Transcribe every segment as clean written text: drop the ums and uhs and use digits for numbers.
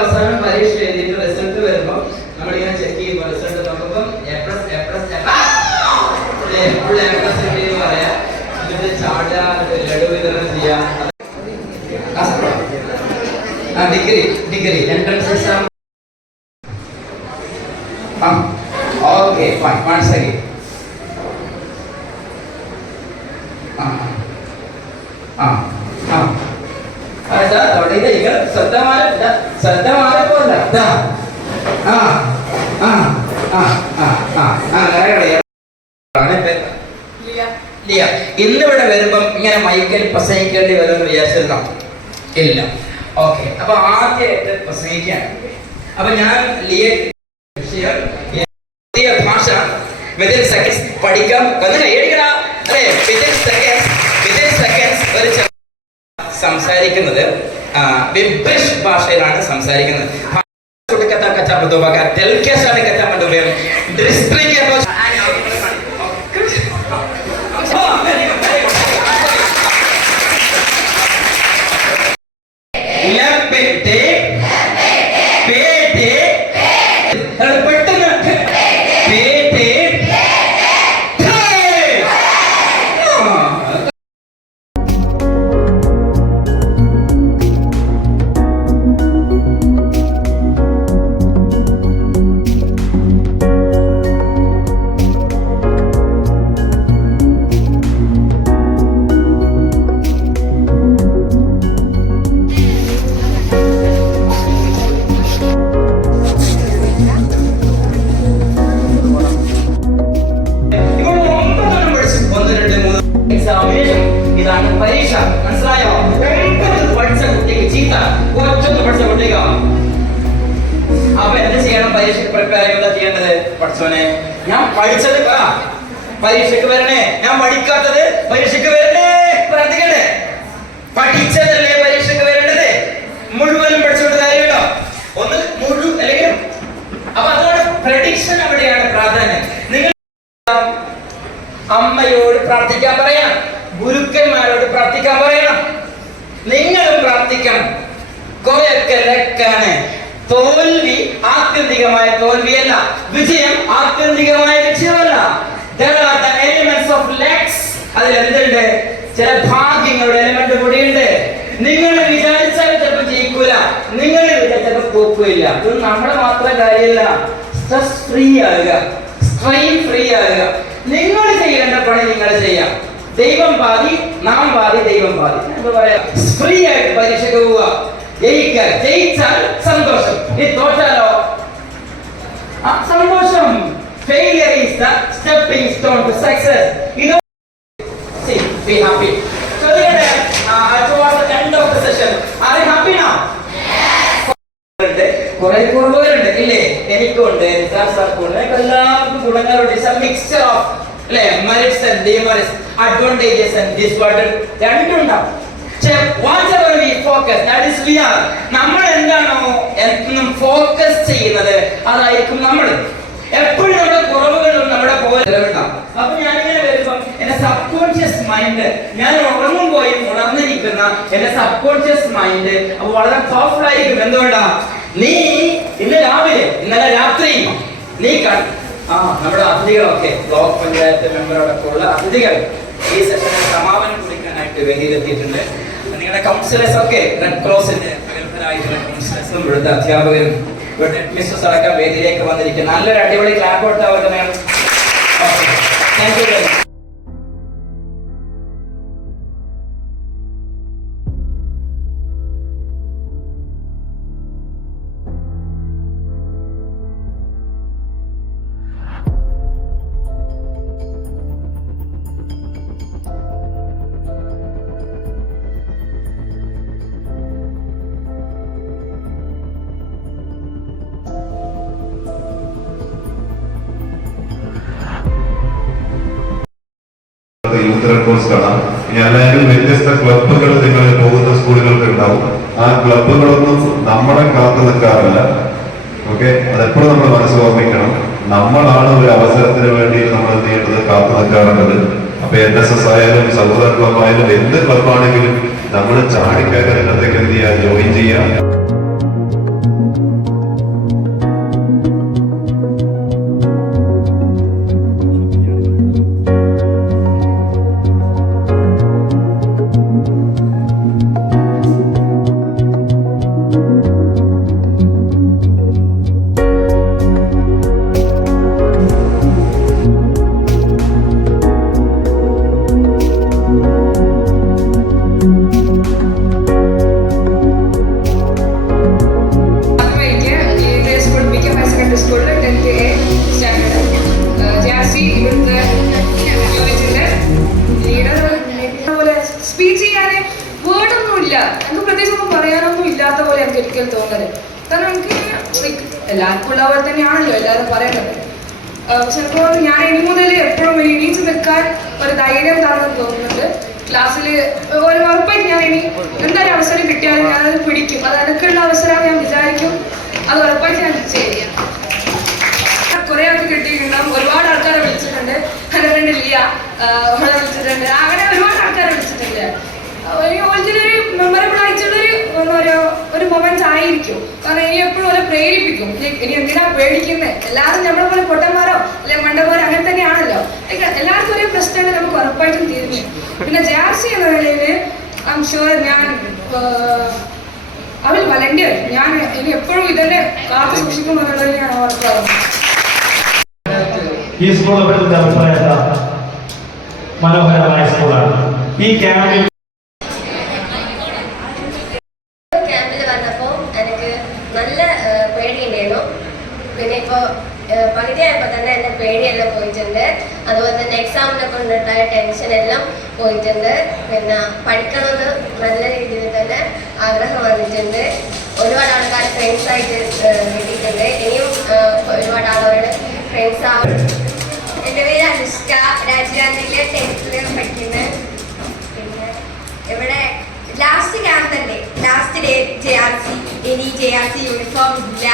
അവസാനം പരീക്ഷ എഴുതിയിട്ട് റിസൾട്ട് വരുമ്പോൾ നമ്മളിങ്ങനെ ചെക്ക് ചെയ്യുമ്പോൾ റിസൾട്ട് നോക്കുമ്പോൾ എ പ്ലസ് പറയാം. എന്നിട്ട് ചാടുക, ലഡു വിതരണം ചെയ്യാം. Degree entrance exam. Okay fine. Once again. ഇന്നിവിടെ വരുമ്പം ഇങ്ങനെ മൈക്കിൽ പ്രസംഗിക്കേണ്ടി വരുമെന്ന് വിചാരിച്ചിരുന്നോ? ഇല്ല. ഓക്കെ, അപ്പൊ ആദ്യമായിട്ട് പ്രസംഗിക്കാൻ അപ്പൊ ഞാൻ വിഷയം പുതിയ ഭാഷ വിത്തിൻ സെക്കൻഡ്സ് പഠിക്കാം. ഒരു സംസാരിക്കുന്നത് വിബ്രിഷ് ഭാഷയിലാണ് സംസാരിക്കുന്നത്. ഇതാണ് പരീക്ഷ. മനസ്സിലായോ? പഠിച്ച കുട്ടിക്ക് ചീത്ത, കൊച്ചൊന്ന് പഠിച്ച കുട്ടിക്ക്. അപ്പൊ എന്ത് ചെയ്യണം? പരീക്ഷയ്ക്ക് പ്രിപ്പയർ ചെയ്യുക ചെയ്യേണ്ടത്? പഠിച്ചോനെ, ഞാൻ പഠിച്ചത് പരീക്ഷയ്ക്ക് വരണേ, ഞാൻ പഠിക്കാത്തത് പരീക്ഷയ്ക്ക് വരണേ. പ്രാർത്ഥിക്കണ്ടേ? പഠിച്ചതല്ലേ പരീക്ഷയ്ക്ക് വരേണ്ടത്? മുഴുവനും പഠിച്ചുകൊണ്ട് കാര്യമില്ല, ഒന്ന് മുഴുവൻ അല്ലെങ്കിൽ. അപ്പൊ അതുകൊണ്ട് പ്രഡിക്ഷൻ അവിടെയാണ് പ്രാധാന്യം. നിങ്ങൾ അമ്മയോട് പ്രാർത്ഥിക്കാൻ പറയണം, ഗുരുക്കന്മാരോട് പ്രാർത്ഥിക്കാൻ പറയണം, നിങ്ങളും പ്രാർത്ഥിക്കണം. കുറെയൊക്കെ ലക്കാണ്. തോൽവി ആത്യന്തികമായ തോൽവിയല്ല, വിജയം ആത്യന്തികമായ വിജയമല്ല. There are the elements of lucks. അതിൽ എന്തുണ്ട്? ചില ഭാഗ്യങ്ങളുടെ എലമെന്റ് കൂടിയുണ്ട്. നിങ്ങൾ വിചാരിച്ചാൽ ചിലപ്പോൾ ജയിക്കൂല, നിങ്ങൾ വിചാരിച്ചാൽ തോൽക്കില്ല. ഇത് നമ്മുടെ മാത്രം കാര്യമല്ല. സ്ട്രെസ് ഫ്രീ ആകുക, സ്ട്രെയിൻ ഫ്രീ ആകുക. നിങ്ങൾ ചെയ്യേണ്ട പണി നിങ്ങൾ ചെയ്യാം. ദൈവം പാതി, നാം പാതി, ദൈവം പാതി. ഫ്രീ ആയിട്ട് പരീക്ഷയ്ക്ക് പോവുക, ജയിക്കുക. ജയിച്ചാൽ സന്തോഷം, ഈ തോറ്റാലോ സന്തോഷം. Failure is the stepping stone to success. You know, see, be happy. So towards the end of the session, are you happy now? കുറെ കുറവുകളുണ്ട് ഇല്ലേ? എനിക്കുണ്ട്, എല്ലാവർക്കും ഗുണങ്ങളുണ്ട്. It's a mixture of merits and demerits, advantages and disadvantages. രണ്ടുണ്ടാവും. Whatever we focus, that is we are. നമ്മൾ എന്താണോ എന്നും focus ചെയ്യുന്നത് അതായിരിക്കും നമ്മൾ. എപ്പോഴും നമ്മുടെ കുറവുകളും നമ്മുടെ പോലുണ്ടാവും. അപ്പൊ ഞാനിങ്ങനെ വരുമ്പം എന്റെ സബ് കോൺഷ്യസ് മൈൻഡ്, ഞാൻ ഉറങ്ങുമ്പോഴും ഉണർന്നിരിക്കുന്ന എന്റെ സബ് കോൺഷ്യസ് മൈൻഡ് അപ്പൊ വളരെ പവർഫുൾ ആയിരിക്കും. എന്തുകൊണ്ടാ? നീ ഇന്നലെ രാത്രി നീ നമ്മുടെ അതിഥികളൊക്കെ ബ്ലോക്ക് പഞ്ചായത്ത് മെമ്പറോടൊക്കെ ഉള്ള അതിഥികൾ ഈ സെഷനിൽ സമാപനം കുറിക്കാനായിട്ട് വേദിയിലെത്തിയിട്ടുണ്ട്. നിങ്ങളുടെ കൗൺസിലേഴ്സ് ഒക്കെ റെഡ് ക്രോസിന്റെ പ്രഗത്ഭരായിട്ടുള്ള കൗൺസിലേഴ്സും ഇവിടുത്തെ അധ്യാപകരും ഇവിടുത്തെ അഡ്മിനിസ്ട്രേറ്റേഴ്സ് അടക്കം വേദിയിലേക്ക് വന്നിരിക്കുന്ന നല്ലൊരു അടിപൊളി ക്ലാപ്പ് കൊടുത്ത് അവർക്ക് വേണം. Thank you. Youth red cross കാണാം. ഇനി അല്ലെങ്കിൽ വ്യത്യസ്ത ക്ലബ്ബുകൾ നിങ്ങൾ പോകുന്ന സ്കൂളുകൾക്ക് ഉണ്ടാവും. ആ ക്ലബ്ബുകളൊന്നും നമ്മളെ കാത്തു നിൽക്കാറില്ല. ഓക്കെ, അതെപ്പോഴും നമ്മൾ മനസ്സിൽ ഓർമ്മിക്കണം. നമ്മളാണ് ഒരു അവസരത്തിന് വേണ്ടി നമ്മൾ എന്ത് ചെയ്യേണ്ടത്? കാത്തു നിൽക്കാറുള്ളത്. അപ്പൊ NSS ആയാലും സൗഹൃദ ക്ലബായാലും എന്ത് ക്ലബാണെങ്കിലും നമ്മൾ ചാടിക്കയറി രംഗത്തേക്ക് എന്ത് ചെയ്യാൻ ജോയിൻ ചെയ്യാം. കാരണം നമുക്ക് എല്ലാവർക്കും ഉള്ള പോലെ തന്നെയാണല്ലോ എല്ലാവരും പറയേണ്ടത്. ചിലപ്പോൾ ഞാൻ ഇനി മുതൽ എപ്പോഴും എണീച്ച് നിൽക്കാൻ ഒരു ധൈര്യം തന്നെന്ന് തോന്നുന്നുണ്ട്. ക്ലാസ്സിൽ ഒരു ഉറപ്പായിട്ട് ഞാൻ ഇനി എന്തായാലും അവസരം കിട്ടിയാലും ഞാനത് പിടിക്കും. അത് എനിക്കുള്ള അവസരമാണ് ഞാൻ വിചാരിക്കും. അത് ഉറപ്പായിട്ട് ഞാൻ ചെയ്യാം. കുറേ ആൾക്ക് കിട്ടിയിട്ടുണ്ടാവും. ഒരുപാട് ആൾക്കാരെ വിളിച്ചിട്ടുണ്ട്. എൻ്റെ ഫ്രണ്ട് ലിയ അവളെ വിളിച്ചിട്ടുണ്ട്. അങ്ങനെ ഒരുപാട് ആൾക്കാരെ വിളിച്ചിട്ടുണ്ട്. ഓൾക്കൊരു മെമ്മറബിൾ ആയിട്ടുള്ളൊരു മൊമെന്റ് ആയിരിക്കും. കാരണം ഇനി എപ്പോഴും അവരെ പ്രേരിപ്പിക്കും. ഇനി എന്തിനാ പേടിക്കുന്നത്? എല്ലാവരും നമ്മളെ പോലെ പൊട്ടന്മാരോ അല്ലെങ്കിൽ മണ്ടന്മാരോ അങ്ങനെ തന്നെയാണല്ലോ. എല്ലാവർക്കും ഒരേ പ്രശ്നമാണ്, നമുക്ക് ഉറപ്പായിട്ടും തീർന്നു. പിന്നെ ജാസി എന്ന നിലയിൽ ഐ എം ഷുവർ ഞാൻ അവൾ വളണ്ടിയർ. ഞാൻ ഇനി എപ്പോഴും ഇതന്നെ കാത്തു സൂക്ഷിക്കുമെന്നുള്ളത് ഞാൻ ഉറപ്പാണ്. ഈ സ്കൂളിനെ പറ്റി അഭിപ്രായം മനോഹരമായ സ്കൂളാണ്. ഈ ക്യാമ്പിൽ വന്നപ്പോൾ എനിക്ക് നല്ല പേടിയുണ്ടായിരുന്നു. പിന്നെ ഇപ്പോൾ പകുതിയായപ്പോൾ തന്നെ എൻ്റെ പേടിയെല്ലാം പോയിട്ടുണ്ട്. അതുപോലെ തന്നെ എക്സാമിനൊക്കെ ഉണ്ടായ ടെൻഷൻ എല്ലാം പോയിട്ടുണ്ട്. പിന്നെ പഠിക്കണമെന്ന് നല്ല രീതിയിൽ തന്നെ ആഗ്രഹം വന്നിട്ടുണ്ട്. ഒരുപാട് ആൾക്കാർ ഫ്രണ്ട്സായിട്ട് കിട്ടിയിട്ടുണ്ട്. ഇനിയും ഒരുപാട് ആളുകളുടെ ഫ്രണ്ട്സ് ആവും. എൻ്റെ പേര് അനുഷ്ക, രാജീവ് ഗാന്ധിയിലെ 10th പഠിക്കുന്നത്. പിന്നെ ഇവിടെ ലാസ്റ്റ് ക്യാമ്പ് തന്നെ, ലാസ്റ്റ് ഡേ JRC, ഇനി JRC യൂണിഫോം ഇല്ല.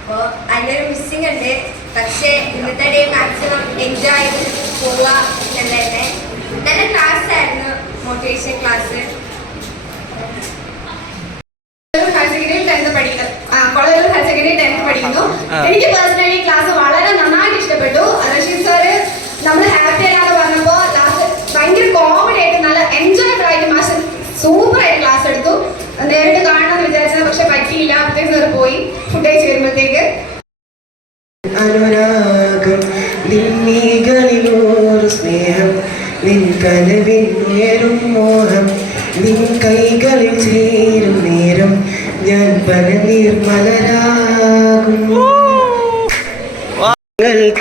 അപ്പോൾ അതിനൊരു മിസ്സിങ് ഉണ്ട്. പക്ഷേ ഇന്നത്തെ ഡേ മാക്സിമം എൻജോയ് ചെയ്ത് പോവുക എന്നുള്ളത് നല്ല ക്ലാസ് ആയിരുന്നു, മോട്ടിവേഷൻ ക്ലാസ്. പഠിക്കുന്നു. എനിക്ക് പേഴ്സണലി ക്ലാസ് വളരെ നന്നായിട്ട് ഇഷ്ടപ്പെട്ടു. റഷീദ് സാറ് നമ്മൾ ഹാപ്പി ആകാതെ പറഞ്ഞപ്പോൾ ലാസ്റ്റ് ഭയങ്കര കോമഡി ആയിട്ട് നല്ല എൻജോയബിൾ ആയിട്ട് മാസ്റ്റർ സൂപ്പർ ആയിട്ട് ക്ലാസ് എടുത്തു. നേരിട്ട് കാണണമെന്ന് വിചാരിച്ചത് പക്ഷെ പറ്റിയില്ല. അപ്പോഴത്തേക്ക് സാറ് പോയി ഫുഡ് കഴിച്ച് വരുമ്പോഴത്തേക്ക്. അനുരാഗം നിന്നികളിലൊരു സ്നേഹം, നിൻ കനവിൻ ഉയരും മോഹം, നിൻ കൈകളിൽ ചേരും നേരം ഞാൻ പനനീർ മലരാകുന്നു.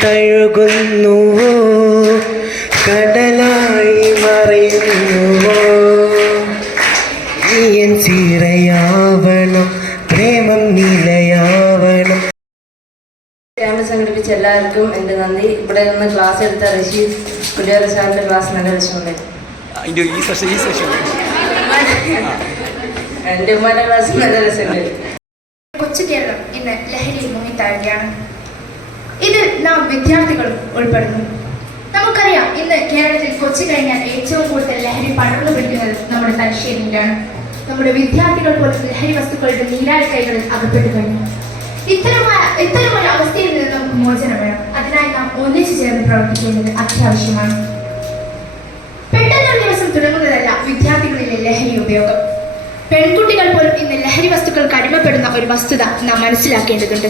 തഴുകുന്നുവോ കടലായി മറയുന്നുവോ, നീയൻ സീറയാവണം പ്രേമം നിലയാവണം. ക്യാമ്പ് സംഘടിപ്പിച്ച എല്ലാവർക്കും എൻ്റെ നന്ദി. ഇവിടെ നിന്ന് ക്ലാസ് എടുത്ത റഷീദ് കുടിയേറ സാറിൻ്റെ ക്ലാസ് നല്ല രസമുണ്ട്. എൻ്റെ ഉമ്മാൻ്റെ ക്ലാസ് നല്ല രസമുണ്ട്. കൊച്ചു കേരളം ഇന്ന് ലഹരിയിൽ മുങ്ങിത്താഴുകയാണ്. ഇതിൽ നാം വിദ്യാർത്ഥികളും ഉൾപ്പെടുന്നു. നമുക്കറിയാം, ഇന്ന് കേരളത്തിൽ കൊച്ചു കഴിഞ്ഞാൽ ഏറ്റവും കൂടുതൽ ലഹരി പടർന്നു പിടിക്കുന്നത് നമ്മുടെ തലശ്ശേരിയിലാണ്. നമ്മുടെ വിദ്യാർത്ഥികൾ പോലും ലഹരി വസ്തുക്കളുടെ നീരാൾ കൈകളിൽ അകപ്പെട്ടു കഴിഞ്ഞു. ഇത്തരമൊരു അവസ്ഥയിൽ നിന്ന് നമുക്ക് മോചനം വേണം. അതിനായി നാം ഒന്നിച്ചു ചേർന്ന് പ്രവർത്തിക്കേണ്ടത് അത്യാവശ്യമാണ്. പെട്ടെന്നൊരു ദിവസം തുടങ്ങുന്നതല്ല വിദ്യാർത്ഥികളിലെ ലഹരി ഉപയോഗം. പെൺകുട്ടികൾ പോലും ഇന്ന് ലഹരി വസ്തുക്കൾക്ക് അടിമപ്പെടുന്ന ഒരു വസ്തുത നാം മനസ്സിലാക്കേണ്ടതുണ്ട്.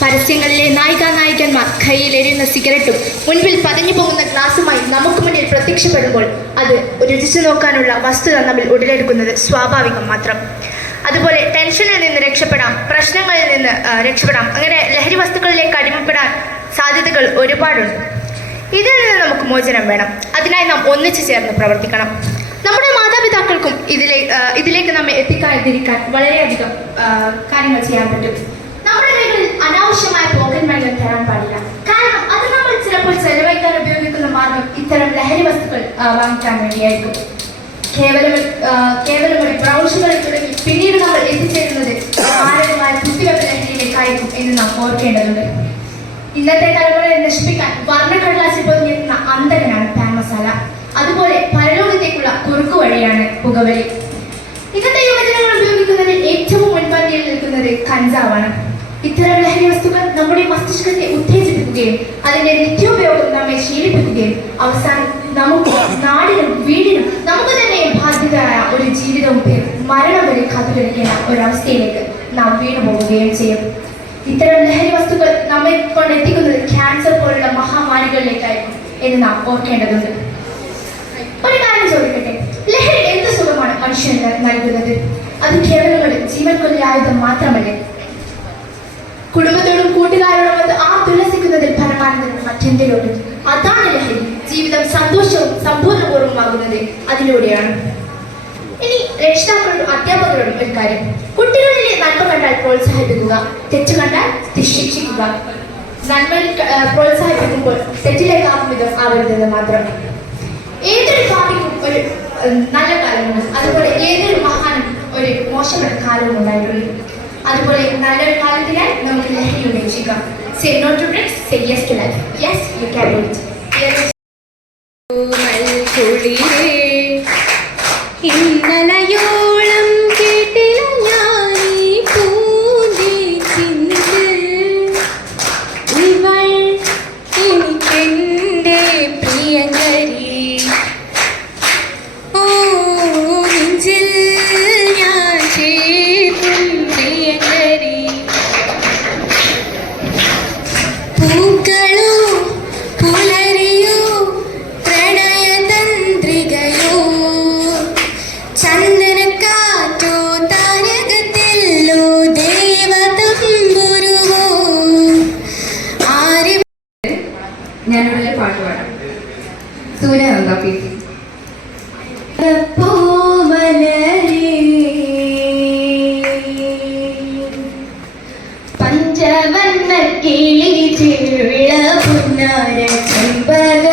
പരസ്യങ്ങളിലെ നായികന്മാർ കയ്യിലെരിയുന്ന സിഗരറ്റും മുൻപിൽ പതിഞ്ഞു പോകുന്ന ഗ്ലാസുമായി നമുക്ക് മുന്നിൽ പ്രത്യക്ഷപ്പെടുമ്പോൾ അത് രുചിച്ചു നോക്കാനുള്ള വസ്തുത നമ്മിൽ ഉടലെടുക്കുന്നത് സ്വാഭാവികം മാത്രം. അതുപോലെ ടെൻഷനിൽ നിന്ന് രക്ഷപ്പെടാം, പ്രശ്നങ്ങളിൽ നിന്ന് രക്ഷപ്പെടാം. അങ്ങനെ ലഹരി വസ്തുക്കളിലേക്ക് അടിമപ്പെടാൻ സാധ്യതകൾ ഒരുപാടുണ്ട്. ഇതിൽ നിന്ന് നമുക്ക് മോചനം വേണം. അതിനായി നാം ഒന്നിച്ചു ചേർന്ന് പ്രവർത്തിക്കണം. നമ്മുടെ മാതാപിതാക്കൾക്കും ഇതിലേക്ക് നമ്മെ എത്തിക്കാതിരിക്കാൻ വളരെയധികം കാര്യങ്ങൾ ചെയ്യാൻ പറ്റും. നമ്മുടെ കൈകളിൽ അനാവശ്യമായ പോക്കറ്റ് മണികൾ തരാൻ പാടില്ല. കാരണം അത് നമ്മൾ ചിലപ്പോൾ ചെലവഴിക്കാൻ ഉപയോഗിക്കുന്ന മാർഗം ഇത്തരം ലഹരി വസ്തുക്കൾ വാങ്ങിക്കാൻ വേണ്ടിയായിരിക്കും. കേവലം ഒരു ബ്രൗൺ ഷുഗറിൽ തുടങ്ങി പിന്നീട് നമ്മൾ എത്തിച്ചേരുന്നത് മാരകമായ കുത്തിവെപ്പ് ലഹരിയിലേക്കായിരിക്കും എന്ന് നാം ഓർക്കേണ്ടതുണ്ട്. ഇന്നത്തെ തലമുറയെ നശിപ്പിക്കാൻ വർണ്ണക്കടലാസിൽ പൊതിഞ്ഞിരുന്ന അന്തകനാണ് പാൻ മസാല. അതുപോലെ പരലോകത്തേക്കുള്ള കുറുക്കു വഴിയാണ് പുകവലി. ഇന്നത്തെ യുവജനങ്ങൾ ഉപയോഗിക്കുന്നതിൽ ഏറ്റവും മുൻപന്തിയിൽ നിൽക്കുന്നത് കഞ്ചാവാണ്. ഇത്തരം ലഹരി വസ്തുക്കൾ നമ്മുടെ മസ്തിഷ്കത്തെ ഉത്തേജിപ്പിക്കുകയും അതിന്റെ നിത്യോപയോഗം നമ്മെ ശീലിപ്പിക്കുകയും അവസാനം നമുക്ക് നാടിനും വീടിനും നമുക്ക് തന്നെ ബാധ്യതയായ ഒരു ജീവിതവും മരണം വരെ കാത്തുകിടക്കേണ്ട ഒരവസ്ഥയിലേക്ക് നാം വീണു പോവുകയും ചെയ്യും. ഇത്തരം ലഹരി വസ്തുക്കൾ നമ്മെ കൊണ്ടെത്തിക്കുന്നത് ക്യാൻസർ പോലുള്ള മഹാമാരികളിലേക്കായിരിക്കും എന്ന് നാം ഓർക്കേണ്ടതുണ്ട്. ഒരു കാര്യം ചോദിക്കട്ടെ, ലഹരി എന്ത് സുഖമാണ് മനുഷ്യന് നൽകുന്നത്? അത് കേവലം ഒരു ജീവൻ കൊല്ലിയ ആയുധം മാത്രമല്ലേ? കുടുംബത്തോടും കൂട്ടുകാരോടും ആ തുലസിക്കുന്നതിൽ പരമാനന്ദം മറ്റെന്തിലോട്ട്. അതാണ് ലഹരി. ജീവിതം സന്തോഷവും സമ്പൂർണ്ണപൂർവ്വമാകുന്നത് അതിലൂടെയാണ്. ഇനി രക്ഷിതാക്കളോടും അധ്യാപകരോടും ഒരു കാര്യം: കുട്ടികളിലെ നന്മ കണ്ടാൽ പ്രോത്സാഹിപ്പിക്കുക, തെറ്റ് കണ്ടാൽ ശിക്ഷിക്കുക. നന്മയിൽ പ്രോത്സാഹിപ്പിക്കുമ്പോൾ തെറ്റിലേക്കാകും വിധം ആവരുതെന്ന് മാത്രം. ഏതൊരു പാപിക്കും ഒരു നല്ല കാലമുണ്ട്, അതുപോലെ ഏതൊരു മഹാനും ഒരു മോശപ്പെട്ട കാലവും ഉണ്ടായിട്ടുണ്ട്. അതുപോലെ നല്ലൊരു കാലത്തിനായി നമുക്ക് ലഹരി ഉപേക്ഷിക്കാം. Say no to drugs, say yes to life. Yes, you can do it. ഇന്നലയോളം കേട്ടില്ല ഞാനീ പൂന്തേ ചിന്ത്, ഇവൾ എനിക്കെന്റെ പ്രിയങ്കരി. ഓ നെഞ്ചിൽ ഞാൻ ചേർക്കും പ്രിയങ്കരി. പൂക്കളോ പുലരിയോ പ്രണയതന്ത്രികയോ, ചന്ദനക്കാറ്റോ താരകത്തിലോ ദേവതമ്പുരുവോ ആര്. ഞാനിവിടെ പാട്ട് പാടാം. സൂര്യനന്ദ പ്ലീസ്. പഞ്ചവർണ്ണ കിളി ചെള്ള പുന്നാര ചെമ്പക